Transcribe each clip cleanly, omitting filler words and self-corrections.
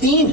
3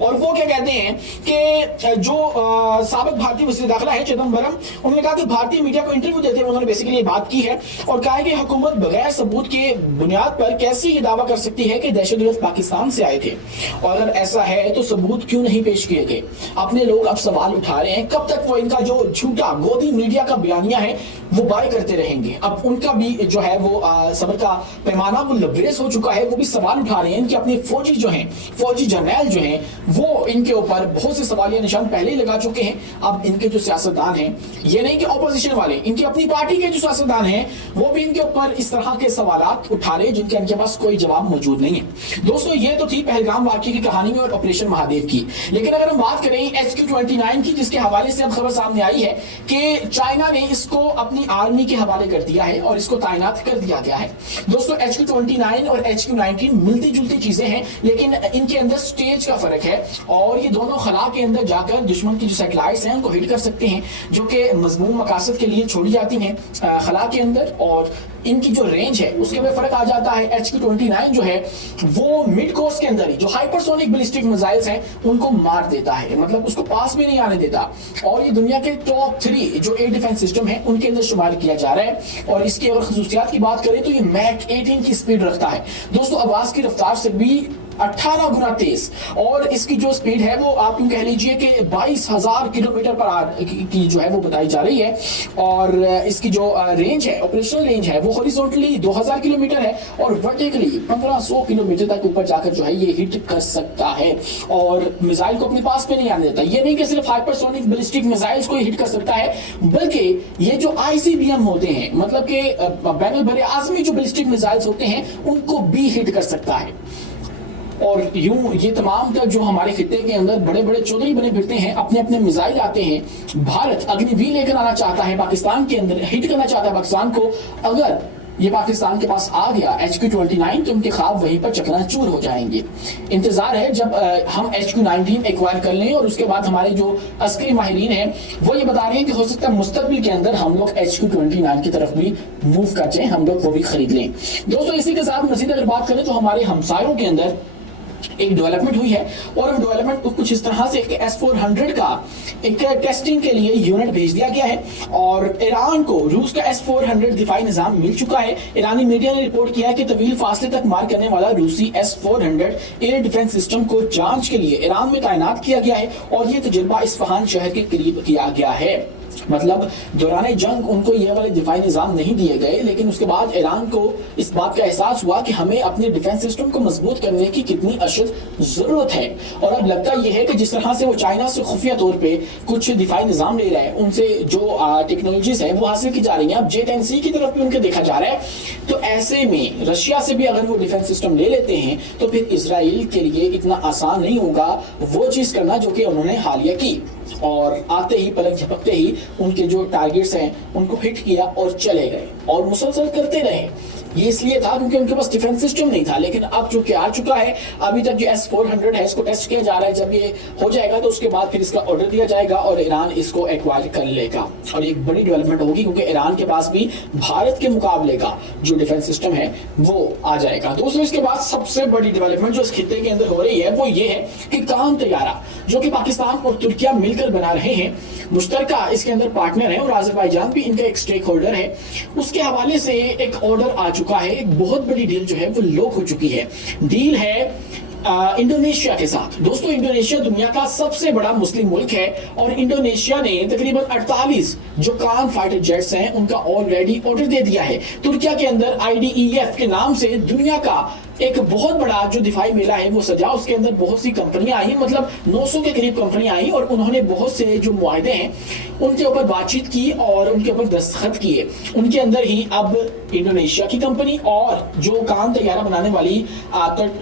اور وہ کیا کہتے ہیں کہ جو سابق بھارتی وزیر داخلہ ہے چدمبرم، انہوں نے کہا کہ بھارتی میڈیا کو انٹرویو دیتے ہوئے انہوں نے بیسیکلی یہ بات کی ہے اور کہا ہے کہ حکومت بغیر ثبوت کے بنیاد پر کیسے یہ دعویٰ کر سکتی ہے کہ دہشت گرد پاکستان سے آئے تھے، اور اگر ایسا ہے تو ثبوت کیوں نہیں پیش کیے گئے۔ اپنے لوگ اب سوال اٹھا رہے ہیں کب تک وہ ان کا جو جھوٹا گودی میڈیا کا بیانیہ ہے وہ بائے کرتے رہیں گے۔ اب ان کا بھی جو ہے وہ صبر کا پیمانہ وہ لبریز ہو چکا ہے، وہ بھی سوال اٹھا رہے ہیں کہ اپنے فوجی جو ہیں، فوجی جرنیل جو ہیں، وہ ان کے اوپر بہت سے سوالیہ نشان پہلے ہی لگا چکے ہیں۔ اب ان کے جو سیاستدان ہیں، یہ نہیں کہ اپوزیشن والے، ان کی اپنی پارٹی کے جو سیاستدان ہیں وہ بھی ان کے اوپر اس طرح کے سوالات اٹھا رہے ہیں جن کے ان کے پاس کوئی جواب موجود نہیں ہے۔ دوستو یہ تو تھی پہلگام واقعے کی کہانی میں اور آپریشن مہادیو کی، لیکن اگر ہم بات کریں HQ-29 کی، جس کے حوالے سے اب خبر سامنے آئی ہے کہ چائنا نے اس کو اپنی آرمی کے حوالے کر دیا ہے اور اس کو تعینات کر دیا گیا ہے۔ دوستو HQ-29 اور HQ-19 ملتی جلتی چیزیں ہیں، لیکن ان کے اندر سٹیج کا فرق ہے اور یہ دونوں خلا کے اندر جا کر دشمن کی جو سیٹلائٹس ہیں ان کو ہٹ کر سکتے ہیں، جو کہ مضمون مقاصد کے لیے چھوڑی جاتی ہیں خلا کے اندر، اور ان کی جو رینج ہے اس کے میں فرق آ جاتا ہے۔ HQ-29 جو ہے وہ مڈ کورس کے اندر ہی جو ہائپرسونک بیلسٹک میزائلز ہیں ان کو مار دیتا ہے، مطلب اس کو پاس بھی نہیں آنے دیتا، اور یہ دنیا کے ٹاپ 3 جو ایئر ڈیفنس سسٹم ہیں ان کے اندر شمار کیا جا رہا ہے۔ اور اس کی اگر خصوصیات کی بات کریں تو یہ میک 18 کی سپیڈ رکھتا ہے دوستو، آواز کی رفتار سے بھی 18 گنا تیز، اور اس کی جو سپیڈ ہے وہ آپ یوں کہہ لیجئے کہ 22,000 کلومیٹر پر آور کی جو ہے وہ بتائی جا رہی ہے، اور اس کی جو رینج ہے، آپریشنل رینج ہے، وہ ہاریزونٹلی 2000 کلومیٹر ہے اور ورٹیکلی 1500 کلومیٹر تک اوپر جا کر جو ہے یہ ہٹ کر سکتا ہے، اور میزائل کو اپنے پاس پہ نہیں آنے دیتا۔ یہ نہیں کہ صرف ہائپرسونک بیلسٹک میزائلز کو ہٹ کر سکتا ہے، بلکہ یہ جو ICBM ہوتے ہیں، مطلب کہ بین البر اعظمی جو بیلسٹک میزائلز ہوتے ہیں ان کو بھی ہٹ کر سکتا ہے۔ اور یوں یہ تمام تک جو ہمارے خطے کے اندر بڑے بڑے چودھری بنے پھرتے ہیں، اپنے اپنے میزائل آتے ہیں، بھارت اگنی وی لے کر آنا چاہتا ہے پاکستان کے اندر، ہٹ کرنا چاہتا ہے پاکستان کو۔ اگر یہ پاکستان کے پاس آ گیا HQ-29 تو ان کے خواب وہیں پر چکنا چور ہو جائیں گے۔ انتظار ہے جب ہم HQ-19 ایکوائر کر لیں، اور اس کے بعد ہمارے جو عسکری ماہرین ہیں وہ یہ بتا رہے ہیں کہ ہو سکتا ہے مستقبل کے اندر ہم لوگ HQ-29 کی طرف بھی موو کر جائیں، ہم لوگ وہ بھی خرید لیں۔ دوستو اسی کے ساتھ مزید اگر بات کریں تو ہمارے ہمسایوں کے اندر ایک ڈیولپمنٹ ہوئی ہے، اور وہ ڈیولپمنٹ کچھ اس طرح سے کہ S-400 کا ایک ٹیسٹنگ کے لیے یونٹ بھیج دیا گیا ہے، اور ایران کو روس کا S-400 دفاعی نظام مل چکا ہے۔ ایرانی میڈیا نے رپورٹ کیا ہے کہ طویل فاصلے تک مار کرنے والا روسی S-400 ایئر ڈیفنس سسٹم کو جانچ کے لیے ایران میں تعینات کیا گیا ہے، اور یہ تجربہ اصفہان شہر کے قریب کیا گیا ہے۔ مطلب دوران جنگ ان کو یہ والے دفاعی نظام نہیں دیے گئے، لیکن اس کے بعد ایران کو اس بات کا احساس ہوا کہ ہمیں اپنے ڈیفنس سسٹم کو مضبوط کرنے کی کتنی اشد ضرورت ہے، اور اب لگتا یہ ہے کہ جس طرح سے وہ چائنا سے خفیہ طور پہ کچھ دفاعی نظام لے رہے ہیں، ان سے جو ٹیکنالوجیز ہیں وہ حاصل کی جا رہی ہیں، اب J-10C کی طرف بھی ان کے دیکھا جا رہا ہے، تو ایسے میں رشیا سے بھی اگر وہ ڈیفنس سسٹم لے لیتے ہیں تو پھر اسرائیل کے لیے اتنا آسان نہیں ہوگا وہ چیز کرنا جو کہ انہوں نے حالیہ کی، اور آتے ہی پلک جھپکتے ہی ان کے جو ٹارگیٹس ہیں ان کو ہٹ کیا اور چلے گئے، اور مسلسل کرتے رہے۔ یہ اس لیے تھا کیونکہ ان کے پاس ڈیفنس سسٹم نہیں تھا، لیکن اب چونکہ آ چکا ہے، ابھی تک جو S-400 ہے اس کو ٹیسٹ کیا جا رہا ہے، جب یہ ہو جائے گا تو اس کے بعد پھر اس کا آرڈر دیا جائے گا اور ایران اس کو ایکوائر کر لے گا، اور ایک بڑی ڈیولپمنٹ ہوگی کیونکہ ایران کے پاس بھی بھارت کے مقابلے کا جو ڈیفنس سسٹم ہے وہ آ جائے گا۔ دوستوں اس کے بعد سب سے بڑی ڈیولپمنٹ جو اس خطے کے اندر ہو رہی ہے وہ یہ ہے کہ کام طیارہ جو کہ پاکستان اور ترکیہ مل کر بنا رہے ہیں، مشترکہ اس کے اندر پارٹنر ہیں، اور آذربائیجان بھی ان کا ایک سٹیک ہولڈر ہے، اس کے حوالے سے ایک آرڈر آ چکا ہے، ایک بہت بڑی ڈیل جو ہے وہ لوک ہو چکی ہے۔ ڈیل ہے انڈونیشیا کے ساتھ۔ دوستو انڈونیشیا دنیا کا سب سے بڑا مسلم ملک ہے، اور انڈونیشیا نے تقریباً 48 جو کان فائٹر جیٹس ہیں ان کا آلریڈی آرڈر دے دیا ہے۔ ترکیہ کے اندر IDEF کے نام سے دنیا کا ایک بہت بڑا جو دفاعی میلہ ہے وہ سجا، اس کے اندر بہت سی کمپنیاں آئیں، مطلب 900 کے قریب کمپنیاں آئیں، اور انہوں نے بہت سے جو معاہدے ہیں ان کے اوپر بات چیت کی اور ان کے اوپر دستخط کیے۔ ان کے اندر ہی اب انڈونیشیا کی کمپنی اور جو کام طیارہ بنانے والی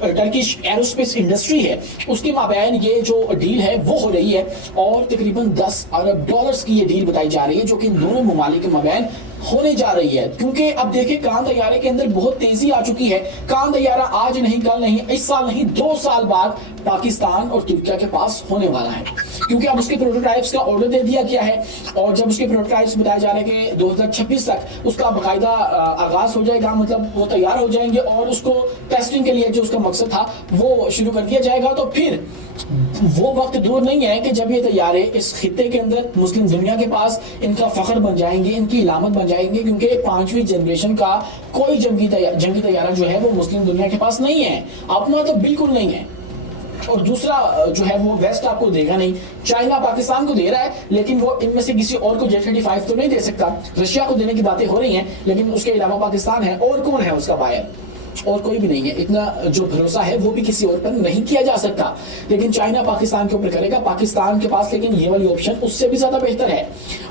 ٹرکش ایروسپیس انڈسٹری ہے اس کے مابین یہ جو ڈیل ہے وہ ہو رہی ہے، اور تقریباً $10 ارب کی یہ ڈیل بتائی جا رہی ہے جو کہ ان دونوں ممالک کے مابین ہونے جا رہی ہے۔ کیونکہ اب دیکھیں کان طیارے کے اندر بہت تیزی آ چکی ہے، کان طیارہ آج نہیں کل نہیں اس سال نہیں 2 سال بعد پاکستان اور ترکیہ کے پاس ہونے والا ہے، کیونکہ اب اس کے پروٹوٹائپس کا آرڈر دے دیا گیا ہے، اور جب اس کے پروٹوٹائپس بتایا جا رہا ہے کہ 2026 تک اس کا باقاعدہ آغاز ہو جائے گا، مطلب وہ تیار ہو جائیں گے اور اس کو ٹیسٹنگ کے لیے جو اس کا مقصد تھا وہ شروع کر دیا جائے گا، تو پھر وہ وقت دور نہیں ہے کہ جب یہ طیارے اس خطے کے اندر مسلم دنیا کے پاس ان کا فخر بن جائیں گے, ان کی علامت بن جائیں گے, کیونکہ 5ویں جنریشن کا کوئی جنگی طیارہ جو ہے وہ مسلم دنیا کے پاس نہیں ہے, اپنا تو بالکل نہیں ہے. اور دوسرا جو ہے وہ ویسٹ آپ کو دے گا نہیں, چائنا پاکستان کو دے رہا ہے لیکن وہ ان میں سے کسی اور کو J-35 تو نہیں دے سکتا. رشیا کو دینے کی باتیں ہو رہی ہیں لیکن اس کے علاوہ پاکستان ہے, اور کون ہے اس کا بائر؟ اور کوئی بھی نہیں ہے. اتنا جو بھروسہ ہے وہ بھی کسی اور پر نہیں کیا جا سکتا, لیکن چائنا پاکستان کے اوپر کرے گا. پاکستان کے پاس لیکن یہ والی آپشن اس سے بھی زیادہ بہتر ہے.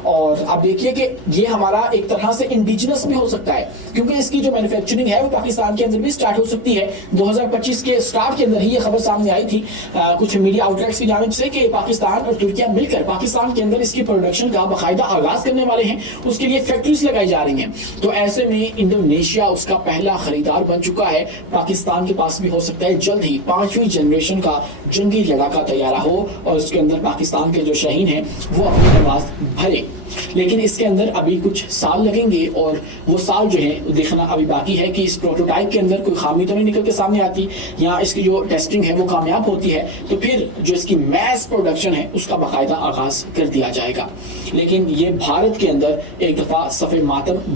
اور آپ دیکھیے کہ یہ ہمارا ایک طرح سے انڈیجنس بھی ہو سکتا ہے, کیونکہ اس کی جو مینوفیکچرنگ ہے وہ پاکستان کے اندر بھی سٹارٹ ہو سکتی ہے. 2025 کے سٹارٹ کے اندر ہی یہ خبر سامنے آئی تھی کچھ میڈیا آؤٹ لیٹس کی جانب سے کہ پاکستان اور ترکیہ مل کر پاکستان کے اندر اس کی پروڈکشن کا باقاعدہ آغاز کرنے والے ہیں, اس کے لیے فیکٹریز لگائی جا رہی ہیں. تو ایسے میں انڈونیشیا اس کا پہلا خریدار بن چکا ہے. پاکستان کے پاس بھی ہو سکتا ہے جلد ہی 5ویں جنریشن کا جنگی لڑاکا طیارہ ہو اور اس کے اندر پاکستان کے جو شاہین ہیں وہ اپنی پرواز بھرے. لیکن اس کے اندر ابھی کچھ سال لگیں گے, اور وہ سال جو ہے دیکھنا ابھی باقی ہے کہ اس پروٹوٹائپ کے اندر کوئی خامی تو نہیں نکل کے سامنے آتی, یا اس کی جو ٹیسٹنگ ہے وہ کامیاب ہوتی ہے تو پھر جو اس کی میس پروڈکشن ہے اس کا باقاعدہ آغاز کر دیا جائے گا. لیکن یہ بھارت کے اندر ایک دفعہ صف ماتم